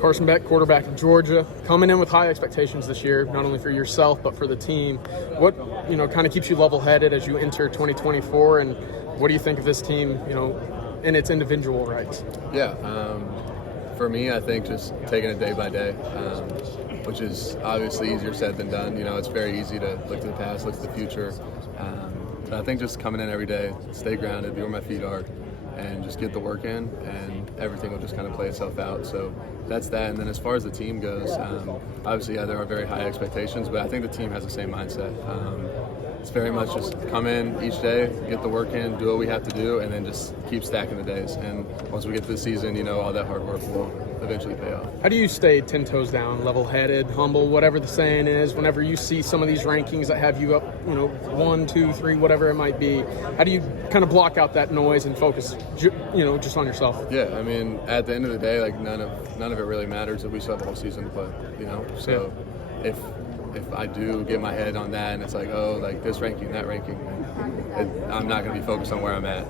Carson Beck, quarterback of Georgia, coming in with high expectations this year, not only for yourself but for the team. What, kind of keeps you level-headed as you enter 2024, and what do you think of this team, in its individual rights? Yeah, for me, I think just taking it day by day, which is obviously easier said than done. It's very easy to look to the past, look to the future. But I think just coming in every day, stay grounded, be where my feet are, and just get the work in, and everything will just kind of play itself out. So that's that. And then as far as the team goes, obviously, there are very high expectations, but I think the team has the same mindset. It's very much just come in each day, get the work in, do what we have to do, and then just keep stacking the days. And once we get to the season, all that hard work will eventually pay off. How do you stay 10 toes down, level-headed, humble, whatever the saying is, whenever you see some of these rankings that have you up, 1, 2, 3, whatever it might be? How do you kind of block out that noise and focus, just on yourself? Yeah, I mean, at the end of the day, like none of it really matters if we still have the whole season to play, So if I do get my head on that and it's like, this ranking, that ranking, I'm not going to be focused on where I'm at,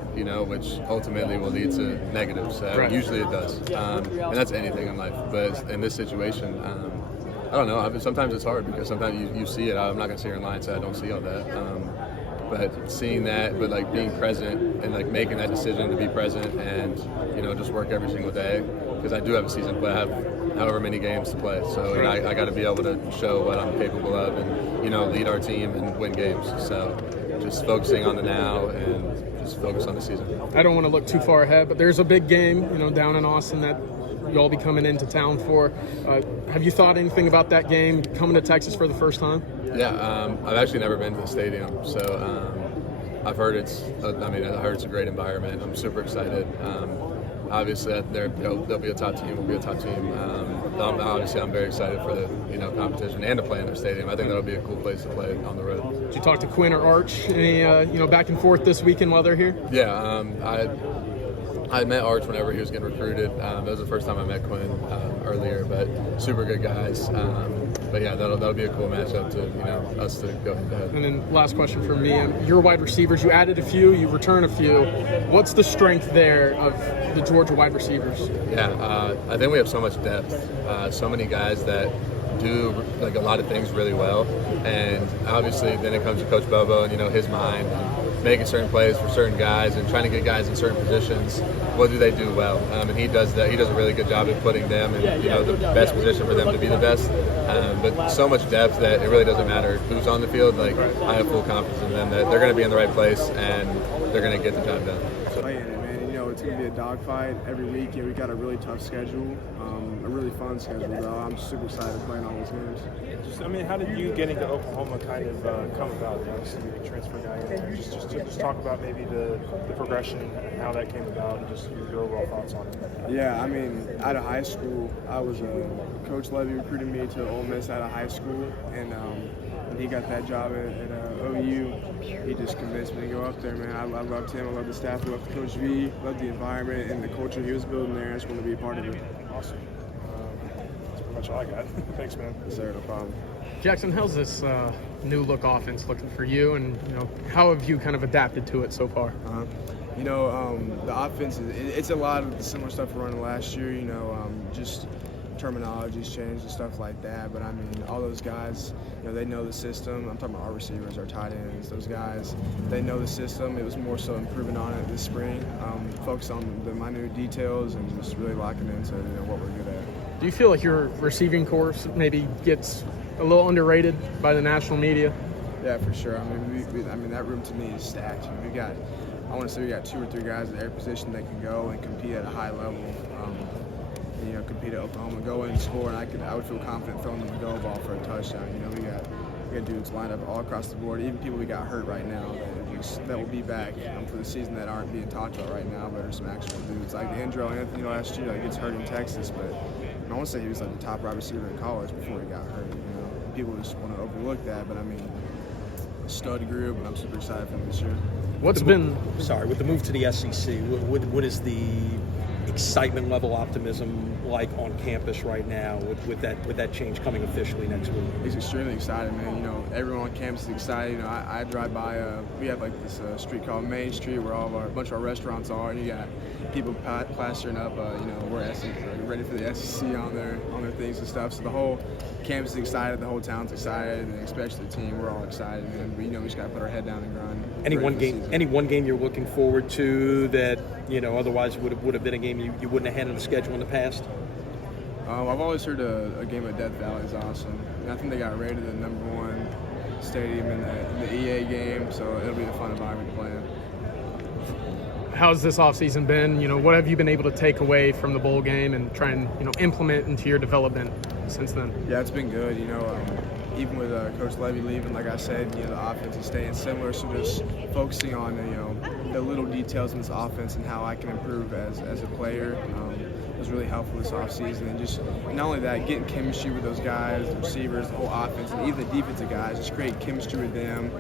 which ultimately will lead to negatives. Right. Usually it does. And that's anything in life. But in this situation, I don't know. Sometimes it's hard because sometimes you see it. I'm not going to sit here and lie and say I don't see all that. But seeing that, but being present and making that decision to be present and, just work every single day, because I do have a season to play. I have however many games to play. So I got to be able to show what I'm capable of and, lead our team and win games. So just focusing on the now and just focus on the season. I don't want to look too far ahead, but there's a big game, down in Austin that you'll be coming into town for. Have you thought anything about that game, coming to Texas for the first time? Yeah, I've actually never been to the stadium. So I've heard it's a great environment. I'm super excited. Obviously, they'll be a top team. We'll be a top team. I'm very excited for the competition and to play in their stadium. I think that'll be a cool place to play on the road. Did you talk to Quinn or Arch any back and forth this weekend while they're here? Yeah, I met Arch whenever he was getting recruited. That was the first time I met Quinn earlier, but super good guys. But yeah, that'll be a cool matchup to us to go head-to-head. And then last question from me: your wide receivers, you added a few, you return a few. What's the strength there of the Georgia wide receivers? Yeah, I think we have so much depth. So many guys that do a lot of things really well, and obviously then it comes to Coach Bobo and his mind, making certain plays for certain guys and trying to get guys in certain positions. What do they do well? And he does that. He does a really good job of putting them in the best position for them to be the best. But so much depth that it really doesn't matter who's on the field. I have full confidence in them that they're going to be in the right place and they're going to get the job done. So. It's going to be a dogfight every week. We got a really tough schedule, a really fun schedule, though. I'm super excited playing all those games. How did you getting to Oklahoma kind of come about? Obviously, you're a transfer guy. Just talk about maybe the progression, how that came about, and just your overall thoughts on it. Yeah, out of high school, I was Coach Levy recruited me to Ole Miss out of high school, and when he got that job at OU, he just convinced me to go up there, man. I loved him. I loved the staff. I loved Coach V. Loved the environment and the culture he was building there. I just want to be a part of it. Awesome. That's pretty much all I got. Thanks, man. Yes, sir. No problem. Jackson, how's this new look offense looking for you, and how have you kind of adapted to it so far? The offense it's a lot of the similar stuff we running last year. Just terminologies changed and stuff like that, but all those guys, they know the system. I'm talking about our receivers, our tight ends, those guys, they know the system. It was more so improving on it this spring, focus on the minute details and just really locking into what we're good at. Do you feel like your receiving corps maybe gets a little underrated by the national media? Yeah, for sure. That room to me is stacked. I want to say we got 2 or 3 guys at every position that can go and compete at a high level. Compete at Oklahoma, go in and score, and I would feel confident throwing them a go ball for a touchdown. We got dudes lined up all across the board, even people we got hurt right now that will be back for the season that aren't being talked about right now, but are some actual dudes. Like Andrew Anthony last year, gets hurt in Texas, but I want to say he was the top wide receiver in college before he got hurt. People just want to overlook that, but a stud group, and I'm super excited for him this year. With the move to the SEC, what is the excitement level, optimism like on campus right now with that change coming officially next week? It's extremely exciting, man. You know, everyone on campus is excited. You know, I drive by. We have like this street called Main Street where a bunch of our restaurants are, and you got people plastering up. You know, we're ready for the SEC on their things and stuff. So the whole campus is excited. The whole town's excited, and especially the team. We're all excited, and we just got to put our head down and grind. Any one game you're looking forward to that otherwise would have been a game you wouldn't have had on the schedule in the past? I've always heard a game at Death Valley is awesome. And I think they got rated the #1 stadium in the EA game, so it'll be a fun environment to play in. How's this offseason been? What have you been able to take away from the bowl game and try and implement into your development since then? Yeah, it's been good. Even with Coach Levy leaving, like I said, the offense is staying similar. So just focusing on the little details in this offense and how I can improve as a player was really helpful this offseason. And just not only that, getting chemistry with those guys, the receivers, the whole offense, and even the defensive guys, just create chemistry with them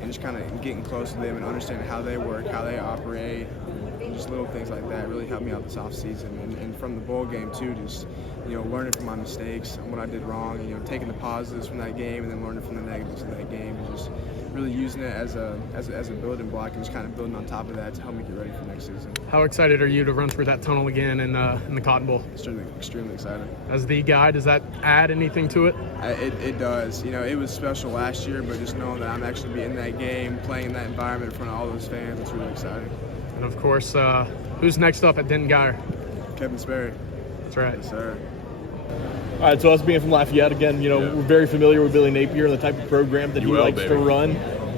and just kind of getting close to them and understanding how they work, how they operate, and just little things like that really helped me out this offseason. And from the bowl game too, just learning from my mistakes and what I did wrong, taking the positives from that game and then learning from the negatives of that game, and just really using it as a building block and just kind of building on top of that to help me get ready for next season. How excited are you to run through that tunnel again in the Cotton Bowl? Extremely excited. As the guy, does that add anything to it? It does. It was special last year, but just knowing that I'm actually be in that game, playing in that environment in front of all those fans, it's really exciting. And of course, who's next up at Denton Guyer? Kevin Sperry. That's right. Yes, sir. All right, so us being from Lafayette, again, we're very familiar with Billy Napier and the type of program that he likes to run.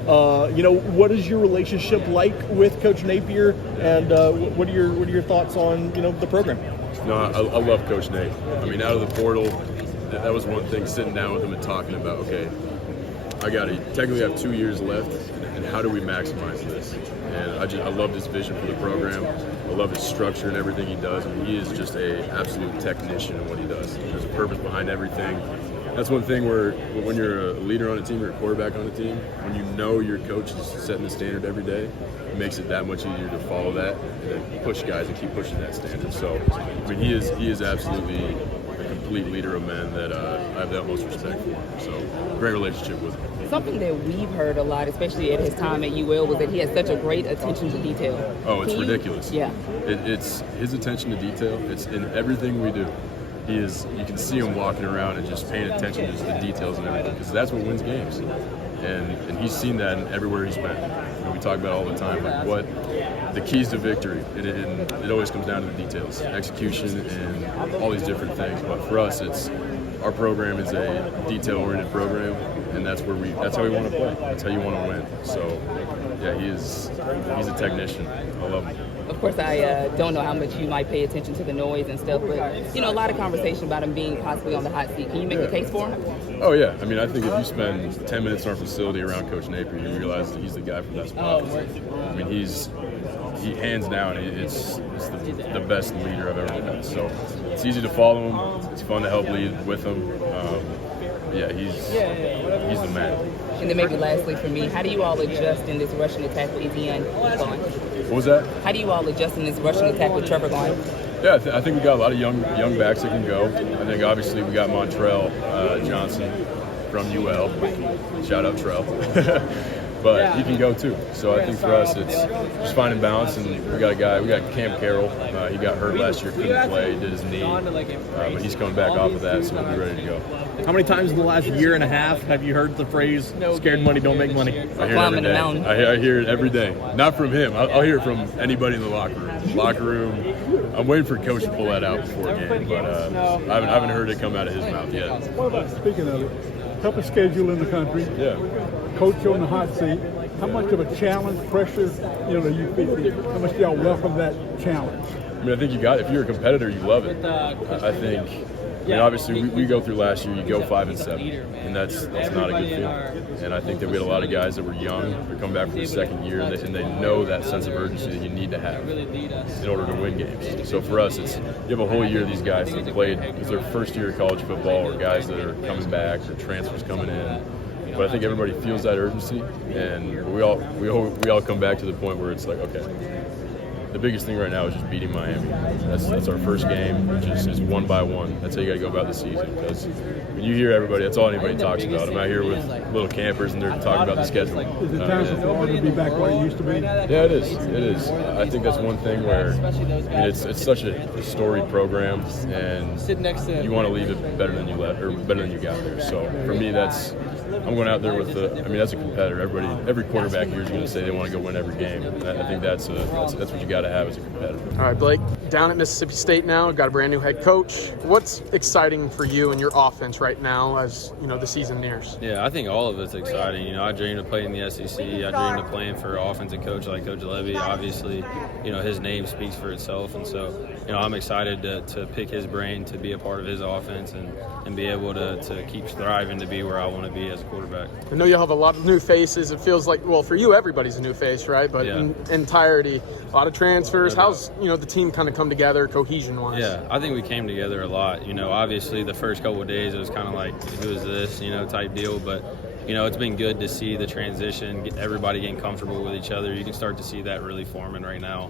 What is your relationship like with Coach Napier, and what are your thoughts on the program? No, I love Coach Nate. I mean, out of the portal, that was one thing, sitting down with him and talking about, okay, I technically have 2 years left, and how do we maximize this? And I love his vision for the program. I love his structure and everything he does. I mean, he is just an absolute technician in what he does. There's a purpose behind everything. That's one thing where when you're a leader on a team or a quarterback on a team, when you know your coach is setting the standard every day, it makes it that much easier to follow that and then push guys and keep pushing that standard. So, I mean, he is absolutely a complete leader of men that I have the utmost respect for. So, great relationship with him. Something that we've heard a lot, especially at his time at UL, was that he has such a great attention to detail. Oh, it's ridiculous. Yeah. It's his attention to detail. It's in everything we do. You can see him walking around and just paying attention to just the details and everything, because that's what wins games. And he's seen that in everywhere he's been. We talk about it all the time, like what the keys to victory. It always comes down to the details, execution, and all these different things. But for us, our program is a detail-oriented program, and that's how we want to play. That's how you want to win. So, yeah, he's a technician. I love him. Of course, I don't know how much you might pay attention to the noise and stuff, but, a lot of conversation about him being possibly on the hot seat. Can you make the case for him? Oh, yeah. I mean, I think if you spend 10 minutes in our facility around Coach Napier, you realize that he's the guy for that spot. I mean, he hands down, it's the best leader I've ever met. So it's easy to follow him. It's fun to help lead with him. He's the man. And then maybe lastly for me, how do you all adjust in this rushing attack with Etienne going? What was that? How do you all adjust in this rushing attack with Trevor going? Yeah, I think we got a lot of young backs that can go. I think obviously we got Montrell Johnson from UL. Shout out Trell. But he can go too. So I think for us it's just finding balance, and we got Cam Carroll. He got hurt last year, couldn't play, did his knee, but he's coming back off of that, so we'll be ready to go. How many times in the last year and a half have you heard the phrase "scared money don't make money"? I hear it every day. I hear it every day. Not from him. I'll hear it from anybody in the locker room. I'm waiting for Coach to pull that out before a game, but I haven't heard it come out of his mouth yet. What about, speaking of it, toughest schedule in the country? Yeah. Coach on the hot seat. How much of a challenge, pressure, do you feel? How much do y'all welcome that challenge? I mean, I think if you're a competitor, you love it. I think, obviously we go through last year, you go 5-7, and that's not a good feeling. And I think that we had a lot of guys that were young, they're coming back for the second year, and they know that sense of urgency that you need to have in order to win games. So for us, you have a whole year of these guys that played, it's their first year of college football, or guys that are coming back, or transfers coming in. But I think everybody feels that urgency, and we all come back to the point where it's like, okay, the biggest thing right now is just beating Miami. That's our first game, which is one by one. That's how you got to go about the season. Because when you hear everybody, that's all anybody talks about. I'm out here with little campers, and they're talking about the schedule. Is it time for Florida to be back where it used to be? Yeah, it is. It is. I think that's one thing where it's such a storied program, and you want to leave it better than you left, or better than you got there. So for me, I'm going out there with as a competitor. Every quarterback here is going to say they want to go win every game. And I think that's what you got to have as a competitor. All right, Blake, down at Mississippi State now, got a brand new head coach. What's exciting for you and your offense right now as the season nears? Yeah, I think all of it's exciting. I dreamed of playing in the SEC. I dreamed of playing for an offensive coach like Coach Levy. Obviously, his name speaks for itself, and so I'm excited to pick his brain, to be a part of his offense, and be able to keep thriving to be where I want to be as a quarterback. I know you'll have a lot of new faces. It feels like, well, for you, everybody's a new face, right? But in entirety, a lot of transfers. How's the team kind of come together cohesion-wise? Yeah, I think we came together a lot. Obviously the first couple of days it was kind of like, who is this, type deal. But, it's been good to see the transition, everybody getting comfortable with each other. You can start to see that really forming right now,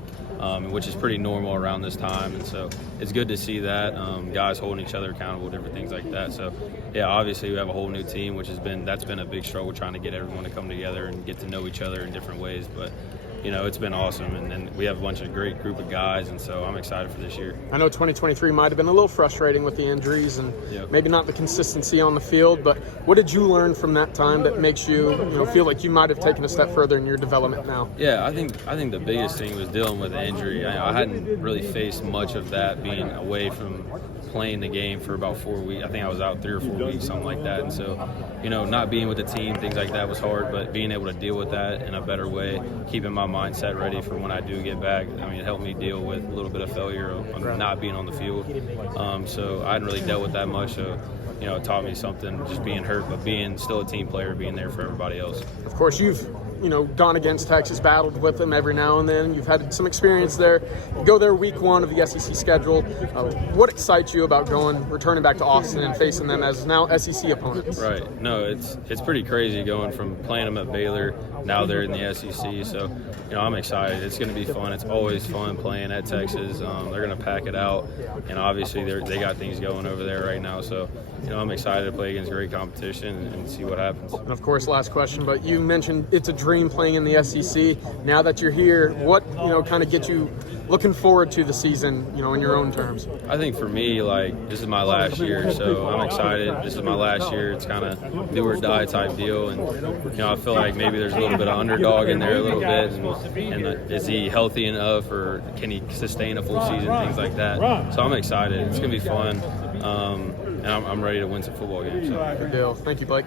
which is pretty normal around this time. And so it's good to see that, guys holding each other accountable, different things like that. So, yeah, obviously we have a whole new team, that's been a big struggle, trying to get everyone to come together and get to know each other in different ways. But it's been awesome, and we have a bunch of great group of guys, and so I'm excited for this year. I know 2023 might have been a little frustrating with the injuries and maybe not the consistency on the field, but what did you learn from that time that makes you, feel like you might have taken a step further in your development now? Yeah, I think the biggest thing was dealing with the injury. I hadn't really faced much of that, being away from playing the game for about 4 weeks. I think I was out 3 or 4 weeks, something like that. And so, not being with the team, things like that was hard, but being able to deal with that in a better way, keeping my mindset ready for when I do get back. It helped me deal with a little bit of failure on not being on the field. So I hadn't really dealt with that much. So, it taught me something, just being hurt, but being still a team player, being there for everybody else. Of course, you've gone against Texas, battled with them every now and then. You've had some experience there. You go there week 1 of the SEC schedule. What excites you about returning back to Austin and facing them as now SEC opponents? Right. No, it's pretty crazy going from playing them at Baylor, now they're in the SEC. So, I'm excited. It's going to be fun. It's always fun playing at Texas. They're going to pack it out, and obviously they got things going over there right now. So, I'm excited to play against great competition and see what happens. And of course, last question, but you mentioned it's a dream playing in the SEC. Now that you're here, what kind of gets you looking forward to the season, in your own terms? I think for me, this is my last year, so I'm excited. This is my last year. It's kind of do or die type deal, and I feel like maybe there's a little bit of underdog in there a little bit, and is he healthy enough, or can he sustain a full season, things like that. So I'm excited. It's gonna be fun, and I'm ready to win some football games. So. Good deal. Thank you, Blake.